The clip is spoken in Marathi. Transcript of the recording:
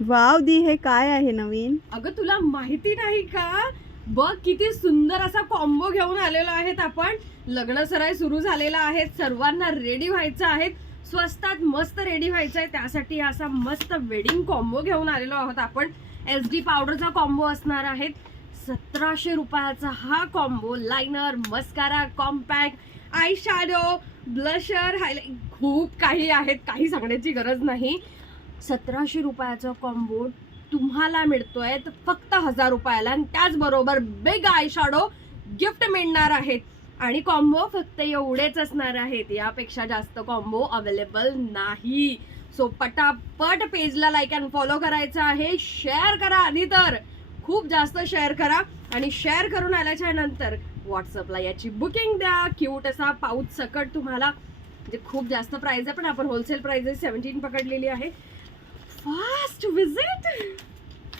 वाव दी, हे काय आहे नवीन? अगं तुला माहिती नाही का? बघ किती सुंदर असा कॉम्बो घेऊन आलेलो आहेत आपण. लग्न सराई सुरू झालेला आहे, सर्वांना रेडी व्हायचं आहे, स्वस्तात मस्त रेडी व्हायचं आहे, त्यासाठी असा मस्त वेडिंग कॉम्बो घेऊन आलेलो आहोत आपण. SD पावडरचा कॉम्बो असणार आहे. 1700 रुपयाचा हा combo. Liner, mascara, compact, eye shadow, blusher, highlight, खूप काही आहेत, काही सांगण्याची गरज नाही. 1700 रुपयाचा कॉम्बो तुम्हाला मिळतोय तर फक्त 1000 रुपयाला, आणि त्याचबरोबर बिग आय शॅडो गिफ्ट मिळणार आहेत. आणि कॉम्बो फक्त एवढेच असणार आहेत, यापेक्षा जास्त कॉम्बो अवेलेबल नाही. सो पटापट पेजला लाईक अँड फॉलो करायचं आहे. शेअर करा आधी, तर खूप जास्त शेअर करा, आणि शेअर करून आल्याच्या नंतर व्हॉट्सअपला याची बुकिंग द्या. क्यूट असा पाऊच सकट तुम्हाला, म्हणजे खूप जास्त प्राइस आहे पण आपण होलसेल प्राइस 17 पकडलेली आहे. Fast visit.